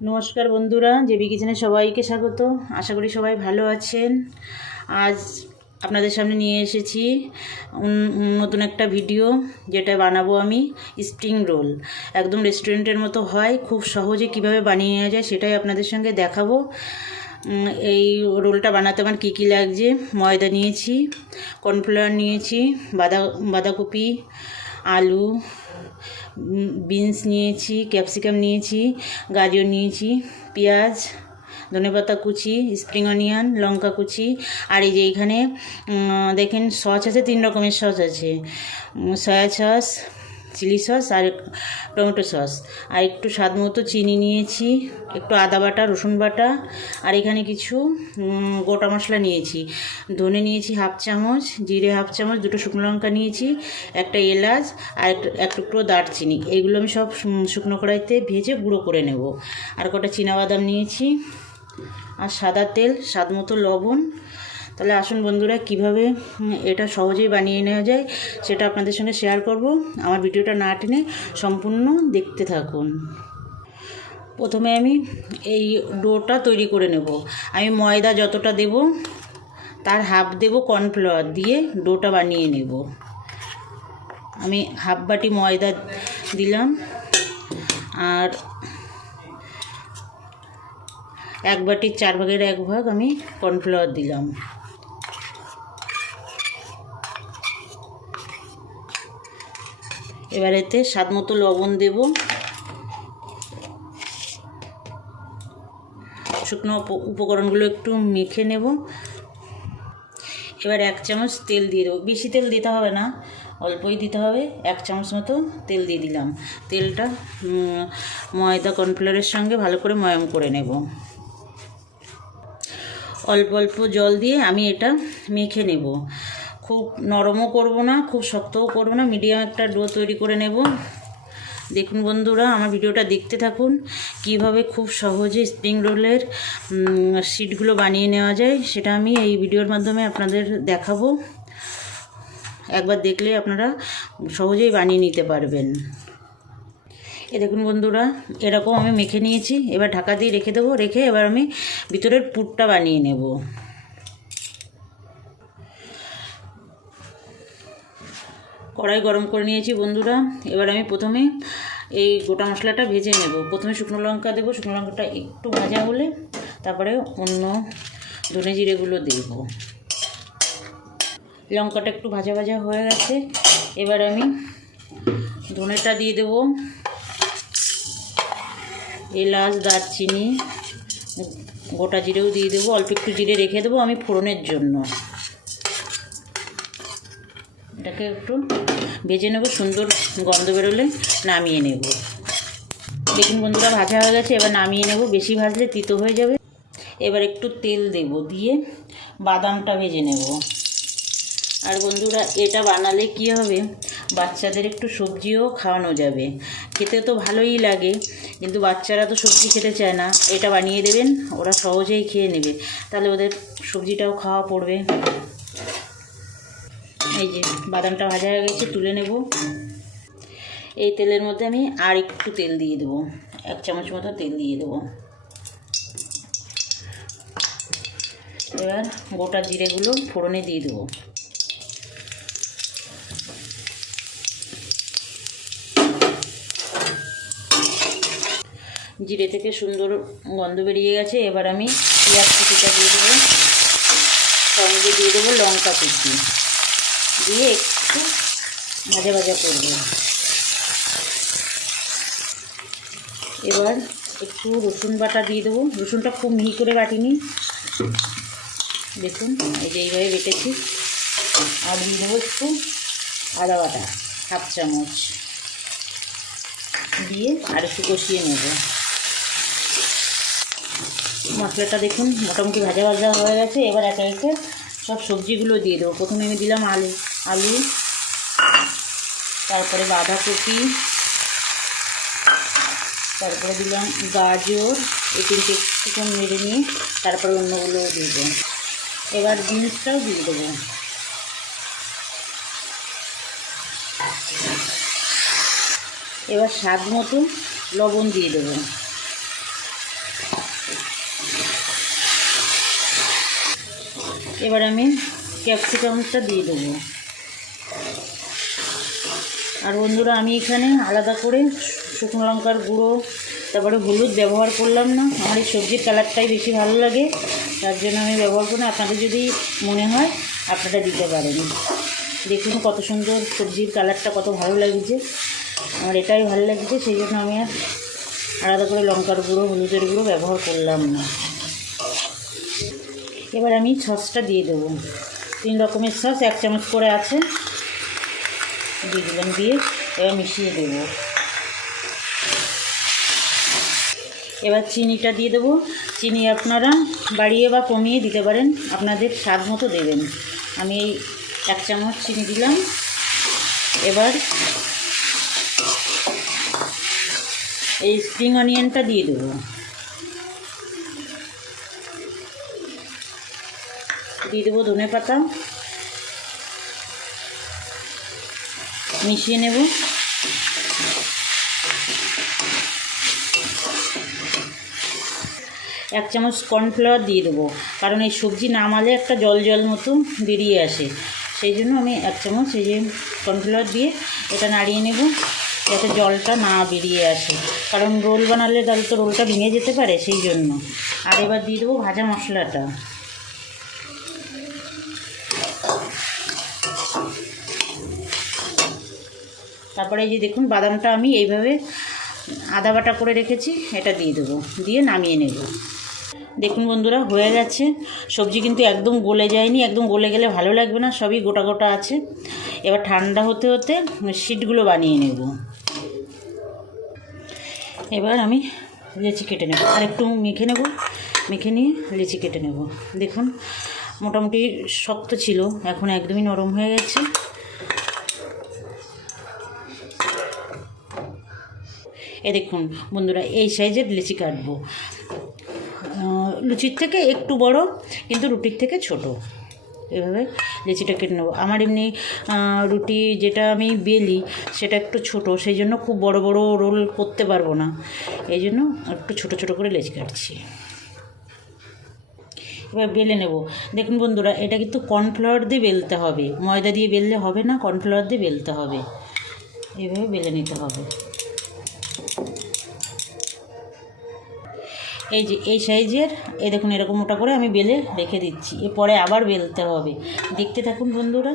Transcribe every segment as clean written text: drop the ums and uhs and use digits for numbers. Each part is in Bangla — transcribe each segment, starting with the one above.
নমস্কার বন্ধুরা, জেবি কিচেনে সবাইকে স্বাগত। আশা করি সবাই ভালো আছেন। আজ আপনাদের সামনে নিয়ে এসেছি নতুন একটা ভিডিও, যেটা বানাবো আমি স্প্রিং রোল। একদম রেস্টুরেন্টের মতো হয়, খুব সহজে কিভাবে বানিয়ে নেওয়া যায় সেটাই আপনাদের সঙ্গে দেখাবো। এই রোলটা বানাতে আমার কী কী লাগছে: ময়দা নিয়েছি, কর্নফ্লাওয়ার নিয়েছি, বাঁধাকপি, আলু, বিনস নিয়েছি, ক্যাপসিকাম নিয়েছি, গাজর নিয়েছি, পেঁয়াজ, ধনেপাতা কুচি, স্প্রিং অনিয়ন, লঙ্কা কুচি। আর এই যে এইখানে দেখেন সস আছে, 3 রকমের সস আছে: সয়া সস, চিলি সস আর টমেটো সস। আর একটু স্বাদ মতো চিনি নিয়েছি, একটু আদা বাটা, রসুন বাটা, আর এখানে কিছু গোটা মশলা নিয়েছি। ধনে নিয়েছি 1/2 চামচ, জিরে 1/2 চামচ, 2টো শুকনো লঙ্কা নিয়েছি, একটা এলাচ আর এক টুকরো দারচিনি। এইগুলো আমি সব শুকনো কড়াইতে ভেজে গুঁড়ো করে নেব। আর কটা চীনাবাদাম নিয়েছি, আর সাদা তেল, স্বাদ মতো লবণ। তাহলে আসুন বন্ধুরা, কিভাবে এটা সহজেই বানিয়ে নেওয়া যায় সেটা আপনাদের সঙ্গে শেয়ার করব। আমার ভিডিওটা না টেনে সম্পূর্ণ দেখতে থাকুন। প্রথমে আমি এই ডোটা তৈরি করে নেব। আমি ময়দা যতটা দেব তার হাফ দেব কর্নফ্লাওয়ার দিয়ে ডোটা বানিয়ে নেব। আমি হাফ বাটি ময়দা দিলাম আর 1 বাটির 4 ভাগের 1 ভাগ আমি কর্নফ্লাওয়ার দিলাম। এবার এতে স্বাদ মতো লবণ দেব। শুকনো উপকরণগুলো একটু মেখে নেব। এবার 1 চামচ তেল দিয়ে দেবো। বেশি তেল দিতে হবে না, অল্পই দিতে হবে। 1 চামচ মতো তেল দিয়ে দিলাম। তেলটা ময়দা কর্নফ্লাওয়ারের সঙ্গে ভালো করে ময়াম করে নেব। অল্প অল্প জল দিয়ে আমি এটা মেখে নেব। খুব নরমও করব না, খুব শক্তও করব না, মিডিয়াম একটা ডো তৈরি করে নেব। দেখুন বন্ধুরা, আমার ভিডিওটা দেখতে থাকুন। কিভাবে খুব সহজে স্প্রিং রোলের শিটগুলো বানিয়ে নেওয়া যায় সেটা আমি এই ভিডিওর মাধ্যমে আপনাদের দেখাবো। একবার দেখলে আপনারা সহজেই বানিয়ে নিতে পারবেন। দেখুন বন্ধুরা, এরকম আমি মেখে নিয়েছি। এবার ঢাকা দিয়ে রেখে দেবো। রেখে এবার আমি ভিতরের পুরটা বানিয়ে নেব। কড়াই গরম করে নিয়েছি বন্ধুরা। এবার আমি প্রথমে এই গোটা মশলাটা ভেজে নেব। প্রথমে শুকনো লঙ্কা দেবো। শুকনো লঙ্কাটা একটু ভাজা হলে তারপরে অন্য ধনে জিরেগুলো দেব। লঙ্কাটা একটু ভাজা ভাজা হয়ে গেছে। এবার আমি ধনেটা দিয়ে দেব, এলাচ, দারচিনি, গোটা জিরেও দিয়ে দেবো। অল্প একটু জিরে রেখে দেবো আমি ফোড়নের জন্য। এটাকে একটু ভেজে নেব, সুন্দর গন্ধ বেরোলে নামিয়ে নেব। দেখুন বন্ধুরা, ভাজা হয়ে গেছে। এবার নামিয়ে নেব, বেশি ভাজলে তিতো হয়ে যাবে। এবার একটু তেল দেব, দিয়ে বাদামটা ভেজে নেব। আর বন্ধুরা, এটা বানালে কি হবে, বাচ্চাদের একটু সবজিও খাওয়ানো যাবে। খেতে তো ভালোই লাগে, কিন্তু বাচ্চারা তো সবজি খেতে চায় না। এটা বানিয়ে দেবেন, ওরা সহজেই খেয়ে নেবে, তাহলে ওদের সবজিটাও খাওয়া পড়বে। এই যে বাদামটা ভাজা হয়ে গেছে, তুলে নেব। এই তেলের মধ্যে আমি আর একটু তেল দিয়ে দেবো, 1 চামচ মতো তেল দিয়ে দেবো। এবার গোটা জিরেগুলো ফোড়নে দিয়ে দেবো। জিরে থেকে সুন্দর গন্ধ বেরিয়ে গেছে। এবার আমি পেঁয়াজ কুচিটা দিয়ে দেবো, সঙ্গে দিয়ে দেবো লঙ্কা কুচি, দিয়ে একটু ভাজা ভাজা করব। এবার একটু রসুন বাটা দিয়ে দেবো। রসুনটা খুব মিহি করে বাটিনি, দেখুন এই যে এইভাবে বেটেছি। আর দিয়ে দেবো একটু আদা বাটা, 1/2 চামচ দিয়ে আর একটু কষিয়ে নেব। মশলাটা দেখুন মোটামুটি ভাজা ভাজা হয়ে গেছে। এবার একে একে সব সবজিগুলো দিয়ে দেবো। প্রথমে আমি দিলাম আলু, তারপরে বাঁধাকপি, তারপরে দিলাম গাজর। এই 3টে একটু মেরে নিয়ে তারপরে অন্যগুলোও দিয়ে দেবো। এবার বিনসটাও দিয়ে দেবো। এবার স্বাদ মতো লবণ দিয়ে দেবো। এবার আমি ক্যাপসিকামটা দিয়ে দেবো। আর বন্ধুরা, আমি এখানে আলাদা করে শুকনো লঙ্কার গুঁড়ো তারপরে হলুদ ব্যবহার করলাম না। আমার এই সবজির কালারটাই বেশি ভালো লাগে, তার জন্য আমি ব্যবহার করি। আপনাদের যদি মনে হয় আপনারা দিতে পারেন। দেখুন কত সুন্দর সবজির কালারটা, কত ভালো লাগছে। আমার এটাই ভালো লাগছে, সেই জন্য আমি আর আলাদা করে লঙ্কার গুঁড়ো হলুদের গুঁড়ো ব্যবহার করলাম না। এবার আমি সসটা দিয়ে দেবো। 3 রকমের সস 1 চামচ করে আছে, দিয়ে দিলাম। দিয়ে এবার মিশিয়ে দেবো। এবার চিনিটা দিয়ে দেবো। চিনি আপনারা বাড়িয়ে বা কমিয়ে দিতে পারেন, আপনাদের স্বাদ মতো দেবেন। আমি এই 1 চামচ চিনি দিলাম। এবার এই স্প্রিং অনিয়নটা দিয়ে দেবো। দিয়ে দেবো ধনে পাতা, মিশিয়ে নেব। এক চামচ কর্নফ্লাওয়ার দিয়ে দেবো, কারণ এই সবজি নামালে একটা জল জল মতো বেরিয়ে আসে, সেই জন্য আমি 1 চামচ এই যে কর্নফ্লাওয়ার দিয়ে এটা নাড়িয়ে নেব, যাতে জলটা না বেরিয়ে আসে। কারণ রোল বানালে তাহলে তো রোলটা ভেঙে যেতে পারে, সেই জন্য। আর এবার দিয়ে দেবো ভাজা মশলাটা। তারপরে এই যে দেখুন বাদামটা আমি এইভাবে আদা বাটা করে রেখেছি, এটা দিয়ে দেবো। দিয়ে নামিয়ে নেব। দেখুন বন্ধুরা, হয়ে গেছে। সবজি কিন্তু একদম গলে যায়নি, একদম গলে গেলে ভালো লাগবে না, সবই গোটা গোটা আছে। এবার ঠান্ডা হতে হতে শিটগুলো বানিয়ে নেব। এবার আমি লেচি কেটে নেব, আর একটু মেখে নেব। মেখে নিয়ে লেচি কেটে নেব। দেখুন মোটামুটি শক্ত ছিল, এখন একদমই নরম হয়ে গেছে। এ দেখুন বন্ধুরা, এই সাইজের লিচি কাটবো। লুচির থেকে একটু বড়, কিন্তু রুটির থেকে ছোট। এভাবে লিচিটা কেটে নেবো। আমার এমনি রুটি যেটা আমি বেলি সেটা একটু ছোট, সেই জন্য খুব বড় বড় রোল করতে পারবো না, এই জন্য একটু ছোট ছোট করে লেচি কাটছি। এবার বেলে নেব। দেখুন বন্ধুরা, এটা কিন্তু কর্নফ্লাওয়ার দিয়ে বেলতে হবে, ময়দা দিয়ে বেললে হবে না, কর্নফ্লাওয়ার দিয়ে বেলতে হবে। এইভাবে বেলে নিতে হবে। এই যে এই সাইজের, এই দেখুন এরকম মোটা করে আমি বেলে রেখে দিচ্ছি। এরপরে আবার বেলতে হবে। দেখতে থাকুন বন্ধুরা,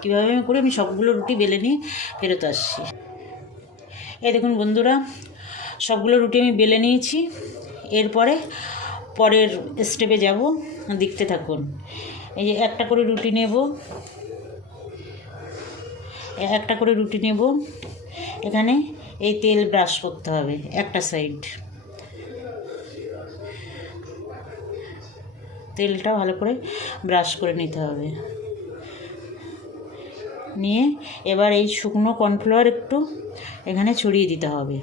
কীভাবে আমি করে আমি সবগুলো রুটি বেলে নিয়ে ফেরত আসছি। এই দেখুন বন্ধুরা, সবগুলো রুটি আমি বেলে নিয়েছি। এরপরে পরের স্টেপে যাব, দেখতে থাকুন। এই যে একটা করে রুটি নেব, একটা করে রুটি নেব। এখানে এই তেল ব্রাশ করতে হবে একটা সাইড, তেলটা ভালো করে ব্রাশ করে নিতে হবে। নিয়ে এবার এই শুকনো কর্নফ্লাওয়ার একটু এখানে ছড়িয়ে দিতে হবে।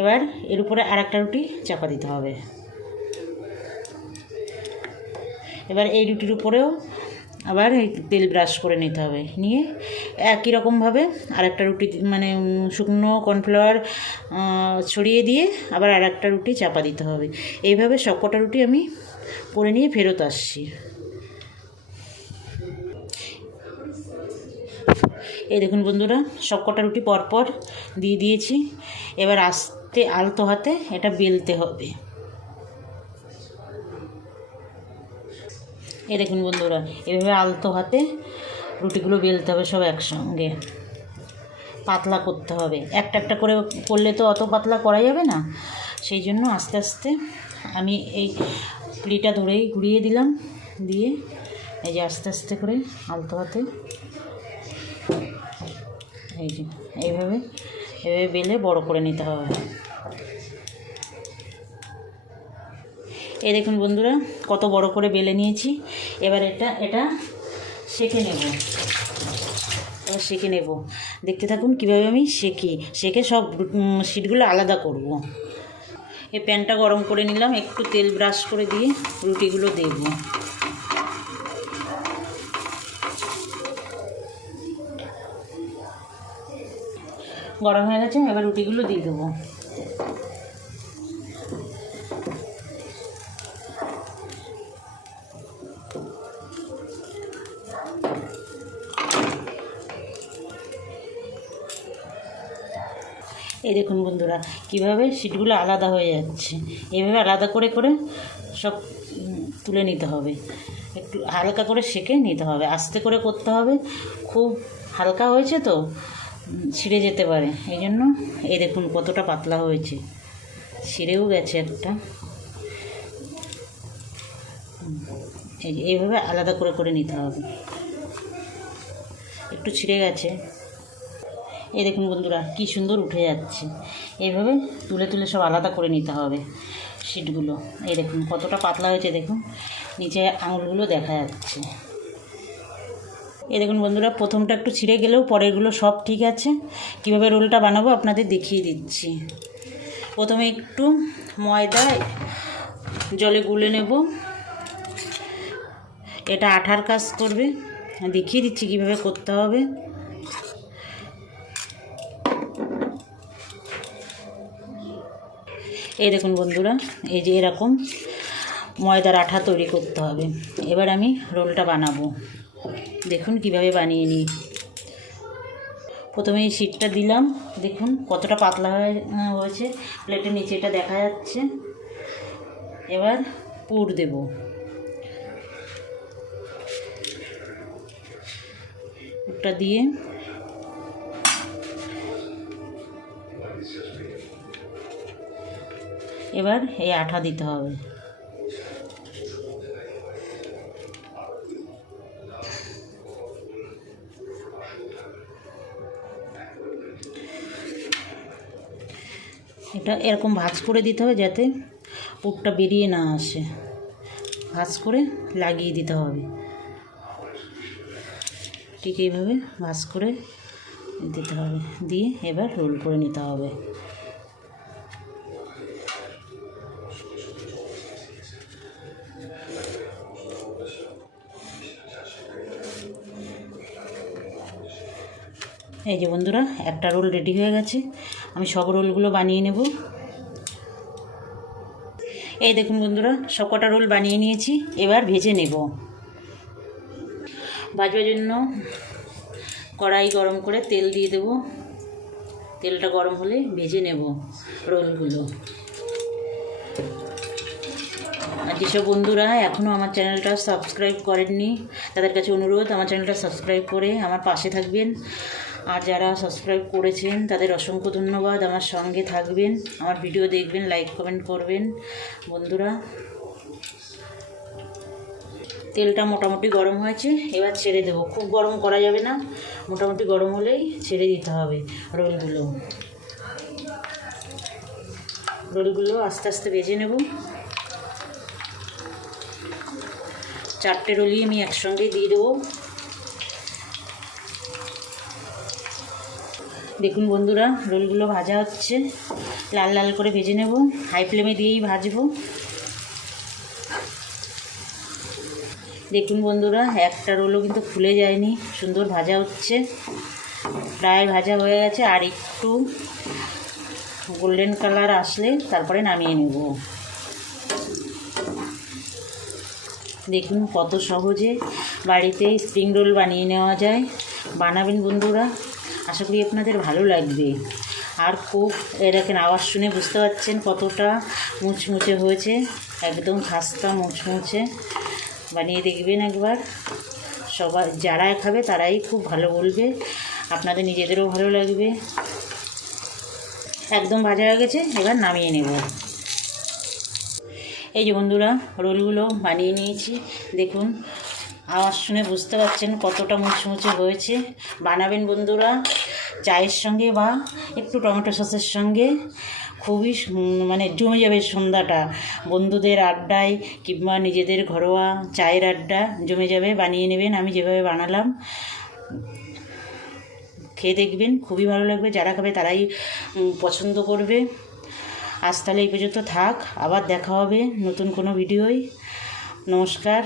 এবার এর উপরে আরেকটা রুটি চাপা দিতে হবে। এবার এই রুটির উপরেও আবার এই তেল ব্রাশ করে নিতে হবে। নিয়ে একই রকমভাবে আরেকটা রুটি মানে শুকনো কর্নফ্লাওয়ার ছড়িয়ে দিয়ে আবার আরেকটা রুটি চাপা দিতে হবে। এইভাবে সবকটা রুটি আমি করে নিয়ে ফেরত আসছি। এই দেখুন বন্ধুরা, সবকটা রুটি পরপর দিয়ে দিয়েছি। এবার আস্তে আলতো হাতে এটা বেলতে হবে। এই দেখুন বন্ধুরা, এভাবে আলতো হাতে রুটিগুলো বেলতে হবে সব একসঙ্গে, পাতলা করতে হবে। একটা একটা করে করলে তো অত পাতলা করা যাবে না, সেই জন্য আস্তে আস্তে আমি এই পুলিটা ধরেই ঘুরিয়ে দিলাম। দিয়ে এই যে আস্তে আস্তে করে আলতো হাতে এই যে এইভাবে এভাবে বেলে বড় করে নিতে হবে। এই দেখুন বন্ধুরা, কত বড় করে বেলে নিয়েছি। এবার এটা সেঁকে নেব। এবার সেঁকে নেব, দেখতে থাকুন কীভাবে আমি সেঁকে সব শিটগুলো আলাদা করব। এই প্যানটা গরম করে নিলাম, একটু তেল ব্রাশ করে দিয়ে রুটিগুলো দেব। গরম হয়ে গেছে, এবার রুটিগুলো দিয়ে দেবো। এই দেখুন বন্ধুরা কীভাবে সিটগুলো আলাদা হয়ে যাচ্ছে। এইভাবে আলাদা করে করে সব তুলে নিতে হবে, একটু হালকা করে সেঁকে নিতে হবে, আস্তে করে করতে হবে। খুব হালকা হয়েছে তো ছিঁড়ে যেতে পারে, এই জন্য এই দেখুন কতটা পাতলা হয়েছে, ছিঁড়েও গেছে একটা। এইভাবে আলাদা করে করে নিতে হবে। একটু ছিঁড়ে গেছে, এই দেখুন বন্ধুরা কি সুন্দর উঠে যাচ্ছে। এইভাবে তুলে তুলে সব আলাদা করে নিতে হবে সিটগুলো। এই দেখুন কতটা পাতলা হয়েছে, দেখুন নিচে আঙুলগুলো দেখা যাচ্ছে। এই দেখুন বন্ধুরা প্রথমটা একটু ছিঁড়ে গেলেও পরেরগুলো সব ঠিক আছে। কিভাবে রোলটা বানাবো আপনাদের দেখিয়ে দিচ্ছি। প্রথমে একটু ময়দা জলে গুলে নেব, এটা আঠার কাজ করবে, দেখিয়ে দিচ্ছি কিভাবে করতে হবে। এই দেখুন বন্ধুরা এই যে এরকম ময়দার আঠা তৈরি করতে হবে। এবার আমি রোলটা বানাবো, দেখুন কিভাবে বানিয়ে নিই। প্রথমে এই শীটটা দিলাম, দেখুন কতটা পাতলা হয়েছে, প্লেটের নিচেটা দেখা যাচ্ছে। এবার পুর দেব, পুরটা দিয়ে এবার এই আঠা দিতে হবে। এটা এরকম ভাঁজ করে দিতে হবে যাতে পুরটা বেরিয়ে না আসে, ভাঁজ করে লাগিয়ে দিতে হবে। ঠিক এইভাবে ভাঁজ করে দিতে হবে, দিয়ে এবার রোল করে নিতে হবে। এই যে বন্ধুরা একটা রোল রেডি হয়ে গেছে, আমি সব রোলগুলো বানিয়ে নেব। এই দেখুন বন্ধুরা সব কটা রোল বানিয়ে নিয়েছি, এবার ভেজে নেব। ভাজবার জন্য কড়াই গরম করে তেল দিয়ে দেব, তেলটা গরম হলে ভেজে নেব রোলগুলো। আর যেসব বন্ধুরা এখনও আমার চ্যানেলটা সাবস্ক্রাইব করেননি তাদের কাছে অনুরোধ আমার চ্যানেলটা সাবস্ক্রাইব করে আমার পাশে থাকবেন। আর যারা সাবস্ক্রাইব করেছেন তাদের অসংখ্য ধন্যবাদ, আমার সঙ্গে থাকবেন, আমার ভিডিও দেখবেন, লাইক কমেন্ট করবেন বন্ধুরা। তেলটা মোটামুটি গরম হয়েছে, এবার ছেড়ে দেবো। খুব গরম করা যাবে না, মোটামুটি গরম হলেই ছেড়ে দিতে হবে রোলগুলো। রোলগুলো আস্তে আস্তে ভেজে নেব। 4টে রোলই আমি একসঙ্গে দিয়ে দেবো। দেখুন বন্ধুরা রোলগুলো ভাজা হচ্ছে, লাল লাল করে ভেজে নেব, হাই ফ্লেমে দিয়েই ভাজবো। দেখুন বন্ধুরা একটা রোলও কিন্তু খুলে যায়নি, সুন্দর ভাজা হচ্ছে, প্রায় ভাজা হয়ে গেছে। আর একটু গোল্ডেন কালার আসলে তারপরে নামিয়ে নেব। দেখুন কত সহজে বাড়িতে স্প্রিং রোল বানিয়ে নেওয়া যায়। বানাবেন বন্ধুরা, আশা করি আপনাদের ভালো লাগবে। আর খুব এরকম আওয়াজ শুনে বুঝতে পারছেন কতটা মুচমুচে হয়েছে, একদম খাস্তা মুচমুচে। বানিয়ে দেখবেন একবার, সবাই যারা খাবে তারাই খুব ভালো বলবে, আপনাদের নিজেদেরও ভালো লাগবে। একদম ভাজা হয়ে গেছে, এবার নামিয়ে নেব। এই যে বন্ধুরা রোলগুলো বানিয়ে নিয়েছি, দেখুন আওয়াজ শুনে বুঝতে পারছেন কতটা মুচমুচে হয়েছে। বানাবেন বন্ধুরা চায়ের সঙ্গে বা একটু টমেটো সসের সঙ্গে, খুবই মানে জমে যাবে সন্ধ্যাটা। বন্ধুদের আড্ডায় কিংবা নিজেদের ঘরোয়া চায়ের আড্ডা জমে যাবে। বানিয়ে নেবেন, আমি যেভাবে বানালাম, খেয়ে দেখবেন, খুবই ভালো লাগবে। যারা খাবে তারাই পছন্দ করবে। আজ তাহলে এই পর্যন্ত থাক, আবার দেখা হবে নতুন কোনো ভিডিওয়। নমস্কার।